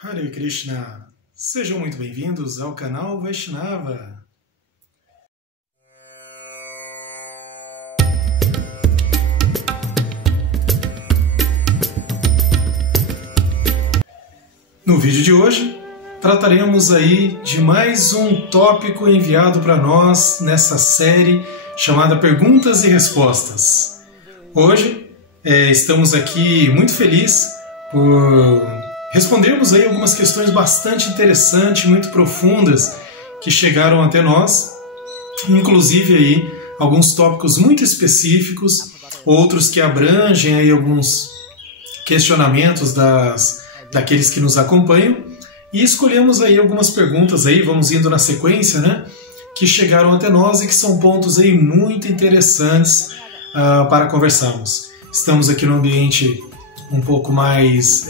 Hare Krishna! Sejam muito bem-vindos ao canal Vaishnava. No vídeo de hoje, trataremos aí de mais um tópico enviado para nós nessa série chamada Perguntas e Respostas. Hoje, estamos aqui muito felizes por respondermos aí algumas questões bastante interessantes, muito profundas, que chegaram até nós, inclusive aí alguns tópicos muito específicos, outros que abrangem aí alguns questionamentos daqueles que nos acompanham, e escolhemos aí algumas perguntas aí, vamos indo na sequência, né, que chegaram até nós e que são pontos aí muito interessantes para conversarmos. Estamos aqui num ambiente um pouco mais,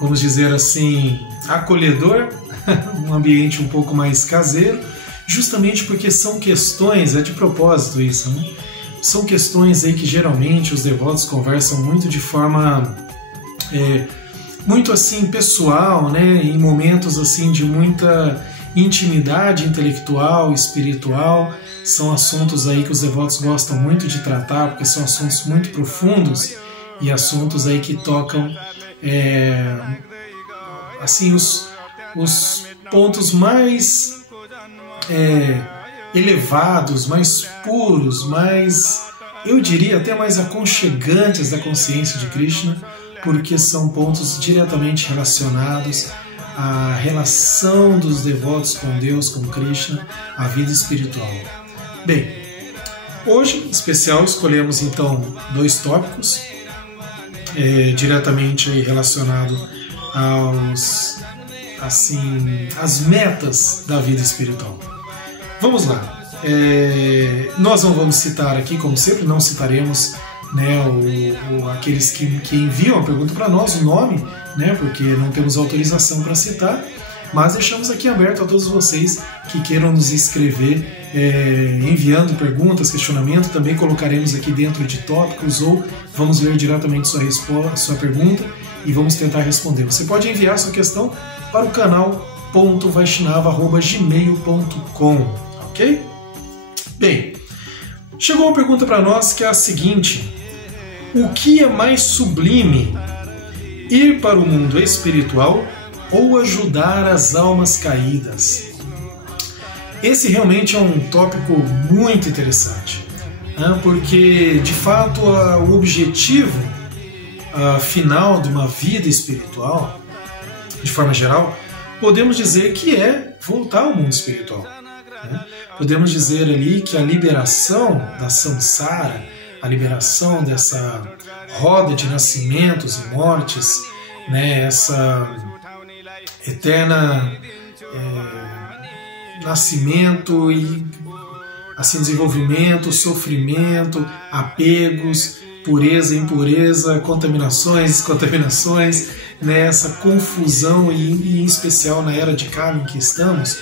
vamos dizer assim, acolhedor, um ambiente um pouco mais caseiro, justamente porque são questões, é de propósito isso, né? São questões aí que geralmente os devotos conversam muito de forma muito assim pessoal, né? Em momentos assim de muita intimidade intelectual, espiritual. São assuntos aí que os devotos gostam muito de tratar, porque são assuntos muito profundos e assuntos aí que tocam assim os pontos mais elevados, mais puros, mais, eu diria até mais aconchegantes da consciência de Krishna, porque são pontos diretamente relacionados à relação dos devotos com Deus, com Krishna, à vida espiritual. Bem, hoje, em especial, escolhemos então dois tópicos diretamente relacionado às metas da vida espiritual. Vamos lá. Nós não vamos citar aqui, como sempre, não citaremos, né, aqueles que enviam a pergunta para nós, o nome, né, porque não temos autorização para citar, mas deixamos aqui aberto a todos vocês que queiram nos escrever, enviando perguntas, questionamento. Também colocaremos aqui dentro de tópicos, ou vamos ler diretamente sua pergunta e vamos tentar responder. Você pode enviar sua questão para o canal.vaishnava@gmail.com, ok? Bem, chegou uma pergunta para nós que é a seguinte: o que é mais sublime, ir para o mundo espiritual ou ajudar as almas caídas? Esse realmente é um tópico muito interessante, né? Porque, de fato, o objetivo final de uma vida espiritual, de forma geral, podemos dizer que é voltar ao mundo espiritual, né? Podemos dizer ali que a liberação da samsara, a liberação dessa roda de nascimentos e mortes, né, essa eterna nascimento e assim desenvolvimento, sofrimento, apegos, pureza, impureza, contaminações, descontaminações, né, essa confusão e em especial na era de Kali em que estamos,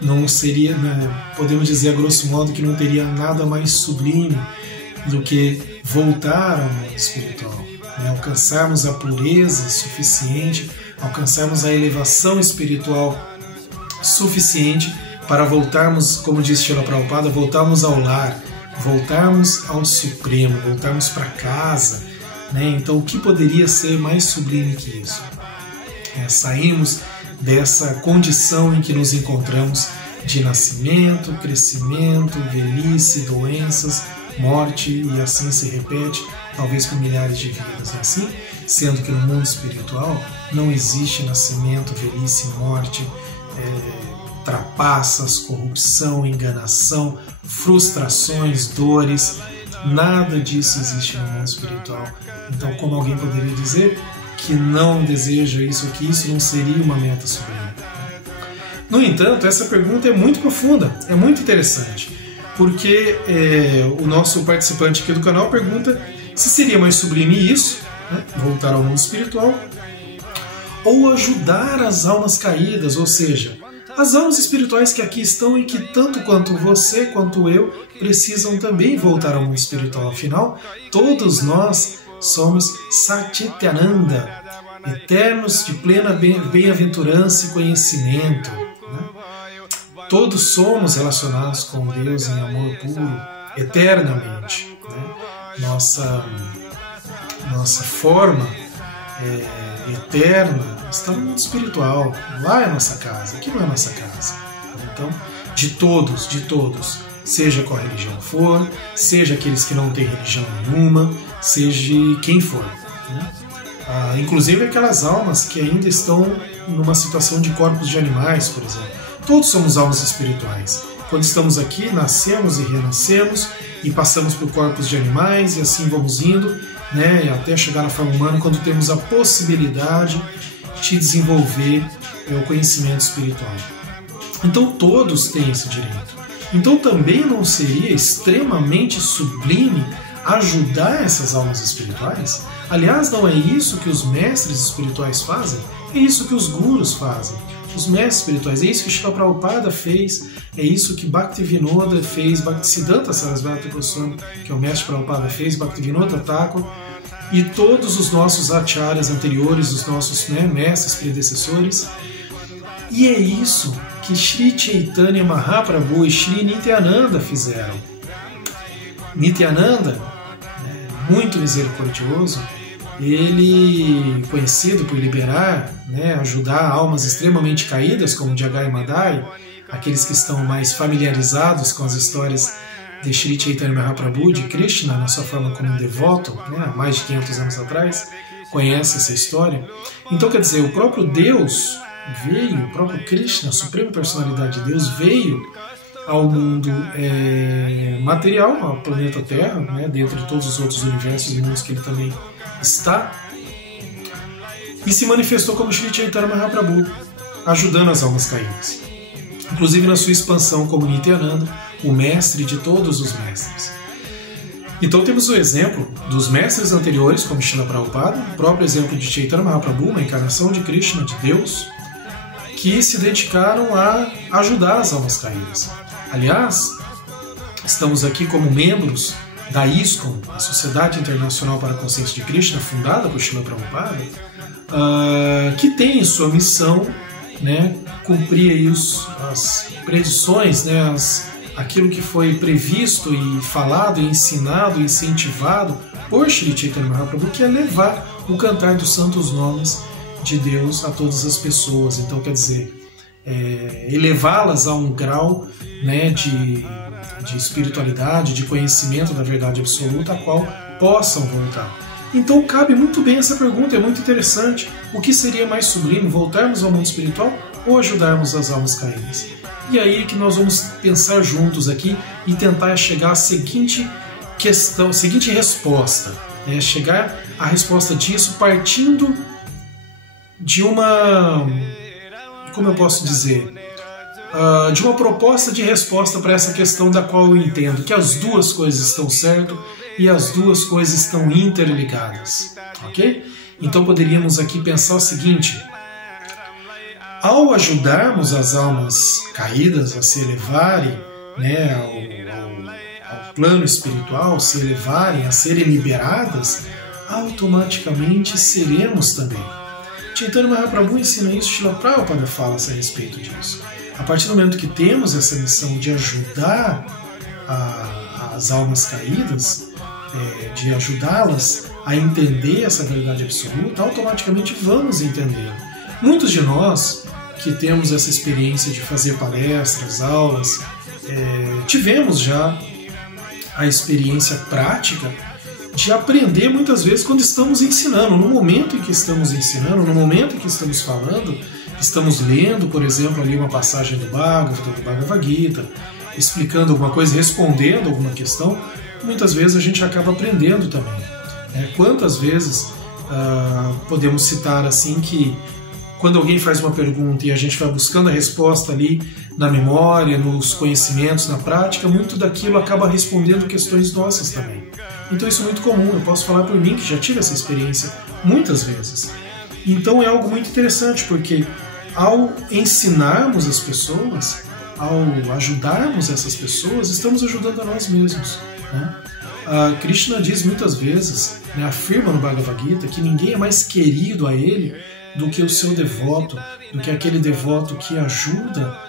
não seria, né, podemos dizer a grosso modo que não teria nada mais sublime do que voltar ao mundo espiritual, né, alcançarmos a pureza suficiente, alcançarmos a elevação espiritual suficiente para voltarmos, como disse Srila Prabhupada, voltarmos ao lar, voltarmos ao Supremo, voltarmos para casa, né? Então, o que poderia ser mais sublime que isso? Sairmos dessa condição em que nos encontramos de nascimento, crescimento, velhice, doenças, morte, e assim se repete, talvez por milhares de vidas. É assim, sendo que no mundo espiritual não existe nascimento, velhice, morte, trapaças, corrupção, enganação, frustrações, dores, nada disso existe no mundo espiritual. Então, como alguém poderia dizer que não deseja isso ou que isso não seria uma meta suprema? No entanto, essa pergunta é muito profunda, é muito interessante, porque o nosso participante aqui do canal pergunta se seria mais sublime isso, né, voltar ao mundo espiritual, ou ajudar as almas caídas, ou seja, as almas espirituais que aqui estão e que tanto quanto você quanto eu precisam também voltar ao mundo espiritual. Afinal, todos nós somos Satchitananda, eternos de plena bem-aventurança e conhecimento. Né? Todos somos relacionados com Deus em amor puro, eternamente. Né? Nossa forma eterna está no mundo espiritual. Lá é a nossa casa, aqui não é a nossa casa. Então, de todos, seja qual religião for, seja aqueles que não têm religião nenhuma, seja quem for. Né? Inclusive aquelas almas que ainda estão numa situação de corpos de animais, por exemplo. Todos somos almas espirituais. Quando estamos aqui, nascemos e renascemos e passamos por corpos de animais e assim vamos indo, né, até chegar na forma humana, quando temos a possibilidade de desenvolver o conhecimento espiritual. Então todos têm esse direito. Então também não seria extremamente sublime ajudar essas almas espirituais? Aliás, não é isso que os mestres espirituais fazem? É isso que os gurus fazem. Os mestres espirituais, é isso que Srila Prabhupada fez, é isso que Bhaktivinoda fez, Bhaktisiddhanta Sarasvati Goswami, que é o mestre Prabhupada, fez, Bhaktivinoda Thakur, e todos os nossos acharyas anteriores, os nossos mestres predecessores. E é isso que Sri Chaitanya Mahaprabhu e Sri Nityananda fizeram. Nityananda, muito misericordioso, ele, conhecido por liberar, ajudar almas extremamente caídas, como Jagai e Madai, aqueles que estão mais familiarizados com as histórias de Sri Chaitanya Mahaprabhu, de Krishna, na sua forma como um devoto, há mais de 500 anos atrás, conhece essa história. Então, quer dizer, o próprio Deus veio, o próprio Krishna, a suprema personalidade de Deus, veio ao mundo material, ao planeta Terra, dentro de todos os outros universos e mundos que ele também está, e se manifestou como Sri Chaitanya Mahaprabhu, ajudando as almas caídas, inclusive na sua expansão como Nityananda, o mestre de todos os mestres. Então temos o exemplo dos mestres anteriores, como Srila Prabhupada, o próprio exemplo de Chaitanya Mahaprabhu, uma encarnação de Krishna, de Deus, que se dedicaram a ajudar as almas caídas. Aliás, estamos aqui como membros da ISKCON, a Sociedade Internacional para a Consciência de Krishna, fundada por Srila Prabhupada, que tem em sua missão cumprir aí as predições, aquilo que foi previsto e falado, e ensinado, e incentivado por Sri Chaitanya Mahaprabhu, que é levar o cantar dos santos nomes de Deus a todas as pessoas. Então, quer dizer, elevá-las a um grau de espiritualidade, de conhecimento da verdade absoluta, a qual possam voltar. Então cabe muito bem essa pergunta, é muito interessante. O que seria mais sublime, voltarmos ao mundo espiritual ou ajudarmos as almas caídas? E aí que nós vamos pensar juntos aqui e tentar chegar à seguinte questão, seguinte resposta. Chegar à resposta disso partindo de uma... como eu posso dizer? De uma proposta de resposta para essa questão da qual eu entendo que as duas coisas estão certas e as duas coisas estão interligadas, ok? Então poderíamos aqui pensar o seguinte: ao ajudarmos as almas caídas a se elevarem ao plano espiritual, se elevarem, a serem liberadas, automaticamente seremos também. Chaitanya Mahaprabhu ensina isso, Srila Prabhupada fala a respeito disso. A partir do momento que temos essa missão de ajudar as almas caídas, de ajudá-las a entender essa verdade absoluta, automaticamente vamos entender. Muitos de nós que temos essa experiência de fazer palestras, aulas, tivemos já a experiência prática de aprender muitas vezes quando estamos ensinando, no momento em que estamos ensinando, no momento em que estamos falando, estamos lendo, por exemplo, ali uma passagem do Bhagavata, do Bhagavad Gita, explicando alguma coisa, respondendo alguma questão, muitas vezes a gente acaba aprendendo também. Quantas vezes podemos citar assim que quando alguém faz uma pergunta e a gente vai buscando a resposta ali na memória, nos conhecimentos, na prática, muito daquilo acaba respondendo questões nossas também. Então isso é muito comum, eu posso falar por mim que já tive essa experiência muitas vezes. Então é algo muito interessante, porque ao ensinarmos as pessoas, ao ajudarmos essas pessoas, estamos ajudando a nós mesmos. Krishna diz muitas vezes, né, afirma no Bhagavad Gita, que ninguém é mais querido a ele do que o seu devoto, do que aquele devoto que ajuda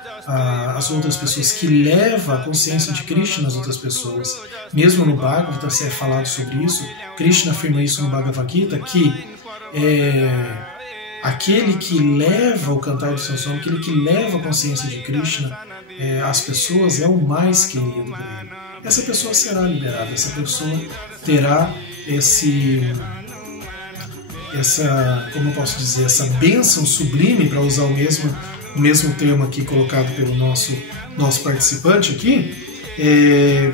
as outras pessoas, que leva a consciência de Krishna às outras pessoas. Mesmo no Bhagavad Gita é falado sobre isso. Krishna afirma isso no Bhagavad Gita, que aquele que leva o cantar do seu som, aquele que leva a consciência de Krishna às pessoas é o mais querido por ele. Essa pessoa será liberada, essa pessoa terá como eu posso dizer, essa bênção sublime, para usar o mesmo termo aqui colocado pelo nosso participante aqui,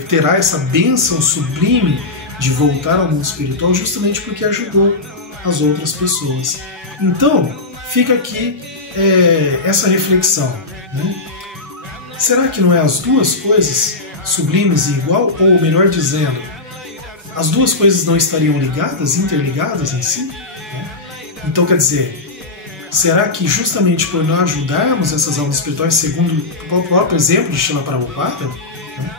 terá essa bênção sublime de voltar ao mundo espiritual justamente porque ajudou as outras pessoas. Então, fica aqui essa reflexão, né? Será que não é as duas coisas sublimes e igual? Ou melhor dizendo, as duas coisas não estariam ligadas, interligadas em si? Né? Então, quer dizer, será que justamente por nós ajudarmos essas almas espirituais, segundo o próprio exemplo de Srila Prabhupada, né,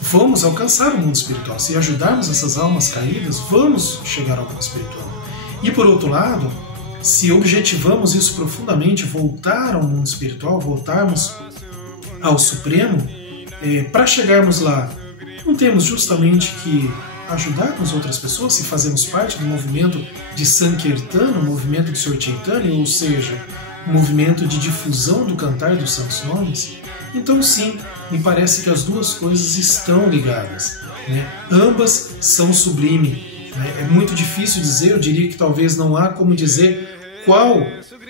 vamos alcançar o mundo espiritual? Se ajudarmos essas almas caídas, vamos chegar ao mundo espiritual. E por outro lado, se objetivamos isso profundamente, voltar ao mundo espiritual, voltarmos ao Supremo, para chegarmos lá, não temos justamente que ajudarmos outras pessoas, se fazemos parte do movimento de Sankirtana, o movimento de Sr. Chaitanya, ou seja, o movimento de difusão do cantar dos santos nomes? Então sim, me parece que as duas coisas estão ligadas, né? Ambas são sublimes. É muito difícil dizer, eu diria que talvez não há como dizer qual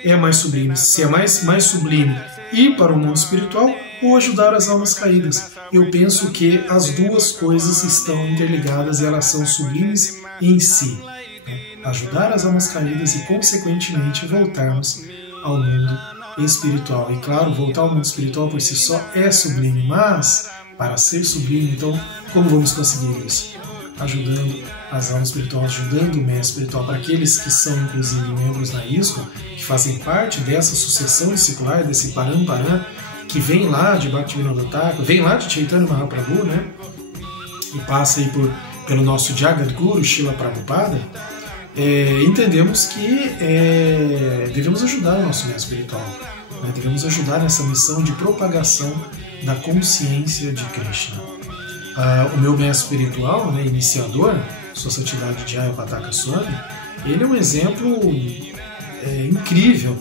é mais sublime, se é mais sublime ir para o mundo espiritual ou ajudar as almas caídas. Eu penso que as duas coisas estão interligadas e elas são sublimes em si. Ajudar as almas caídas e, consequentemente, voltarmos ao mundo espiritual. E claro, voltar ao mundo espiritual por si só é sublime, mas para ser sublime, então, como vamos conseguir isso? Ajudando as almas espirituais, ajudando o mestre espiritual, para aqueles que são inclusive membros na ISKCON, que fazem parte dessa sucessão discipular, desse Paramparam, que vem lá de Bhaktivinoda Thakur, vem lá de Chaitanya Mahaprabhu, né? E passa aí pelo nosso Jagadguru, Srila Prabhupada. Entendemos que devemos ajudar o nosso mestre espiritual, né? Devemos ajudar nessa missão de propagação da consciência de Krishna. O meu mestre espiritual, né, iniciador, Sua Santidade Jayapataka Swami, ele é um exemplo incrível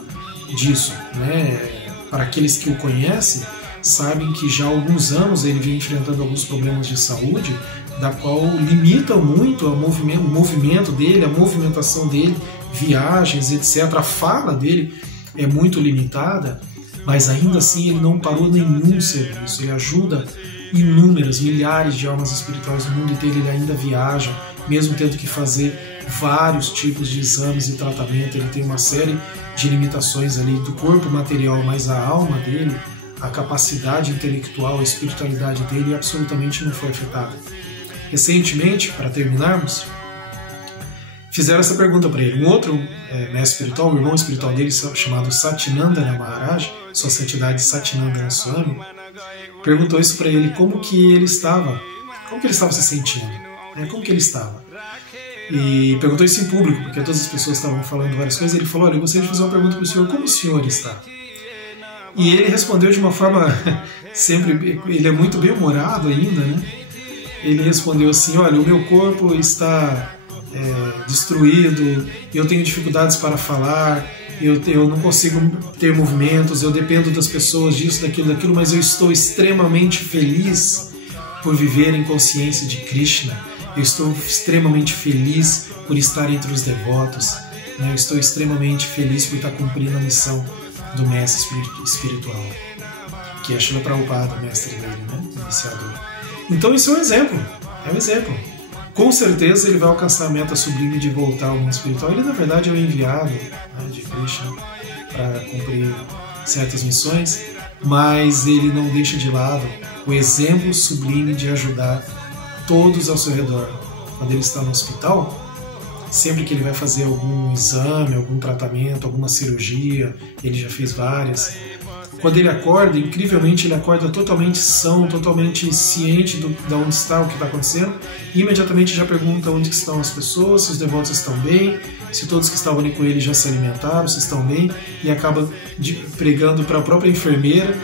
disso, né? Para aqueles que o conhecem, sabem que já há alguns anos ele vem enfrentando alguns problemas de saúde, da qual limitam muito o movimento dele, a movimentação dele, viagens, etc. A fala dele é muito limitada, mas ainda assim ele não parou nenhum serviço. Ele ajuda inúmeras, milhares de almas espirituais no mundo inteiro. Ele ainda viaja, mesmo tendo que fazer vários tipos de exames e tratamento. Ele tem uma série de limitações ali do corpo material, mas a alma dele, a capacidade intelectual, a espiritualidade dele absolutamente não foi afetada. Recentemente, para terminarmos, fizeram essa pergunta para ele. Um outro mestre espiritual, o irmão espiritual dele, chamado Satinandana Maharaj, Sua Santidade Satinandana Swami, perguntou isso para ele, como que ele estava se sentindo, né? Como que ele estava. E perguntou isso em público, porque todas as pessoas estavam falando várias coisas. Ele falou: olha, eu gostaria de fazer uma pergunta para o senhor, como o senhor está? E ele respondeu de uma forma, sempre, ele é muito bem-humorado ainda, né? Ele respondeu assim: olha, o meu corpo está destruído, eu tenho dificuldades para falar, eu não consigo ter movimentos, eu dependo das pessoas, disso, daquilo, mas eu estou extremamente feliz por viver em consciência de Krishna. Eu estou extremamente feliz por estar entre os devotos, né? Eu estou extremamente feliz por estar cumprindo a missão do mestre espiritual, que é Srila Prabhupada, o mestre dele, né? O iniciador. Então isso é um exemplo, Com certeza ele vai alcançar a meta sublime de voltar ao mundo espiritual. Ele, na verdade, é o enviado, né, de Krishna para cumprir certas missões, mas ele não deixa de lado o exemplo sublime de ajudar todos ao seu redor. Quando ele está no hospital, sempre que ele vai fazer algum exame, algum tratamento, alguma cirurgia, ele já fez várias. Quando ele acorda, incrivelmente ele acorda totalmente são, totalmente ciente de onde está, o que está acontecendo, e imediatamente já pergunta onde estão as pessoas, se os devotos estão bem, se todos que estavam ali com ele já se alimentaram, se estão bem, e acaba pregando para a própria enfermeira,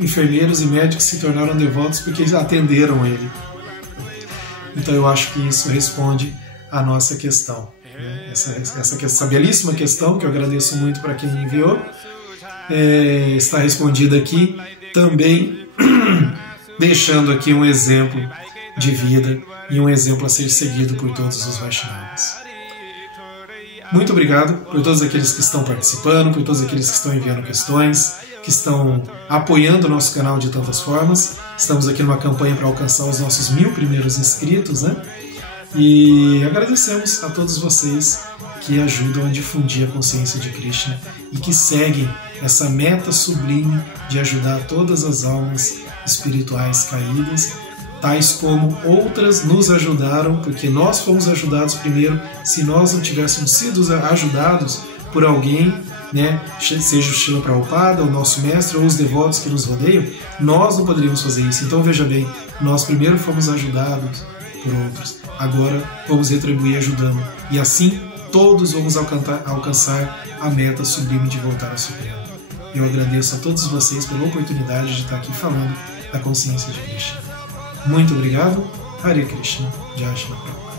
enfermeiros e médicos se tornaram devotos porque atenderam ele. Então eu acho que isso responde à nossa questão. Essa belíssima questão, que eu agradeço muito para quem me enviou, está respondida aqui, também deixando aqui um exemplo de vida e um exemplo a ser seguido por todos os Vaishnavas. Muito obrigado por todos aqueles que estão participando, por todos aqueles que estão enviando questões, que estão apoiando o nosso canal de tantas formas. Estamos aqui numa campanha para alcançar os nossos 1000 primeiros inscritos, né? E agradecemos a todos vocês que ajudam a difundir a consciência de Krishna e que seguem essa meta sublime de ajudar todas as almas espirituais caídas, tais como outras nos ajudaram, porque nós fomos ajudados primeiro. Se nós não tivéssemos sido ajudados por alguém, né, seja o Srila Prabhupada, o nosso mestre ou os devotos que nos rodeiam, nós não poderíamos fazer isso. Então veja bem, nós primeiro fomos ajudados por outros, agora vamos retribuir ajudando, e assim todos vamos alcançar a meta sublime de voltar ao Supremo. Eu agradeço a todos vocês pela oportunidade de estar aqui falando da consciência de Krishna. Muito obrigado. Hare Krishna. Jai Shri Prabhupada.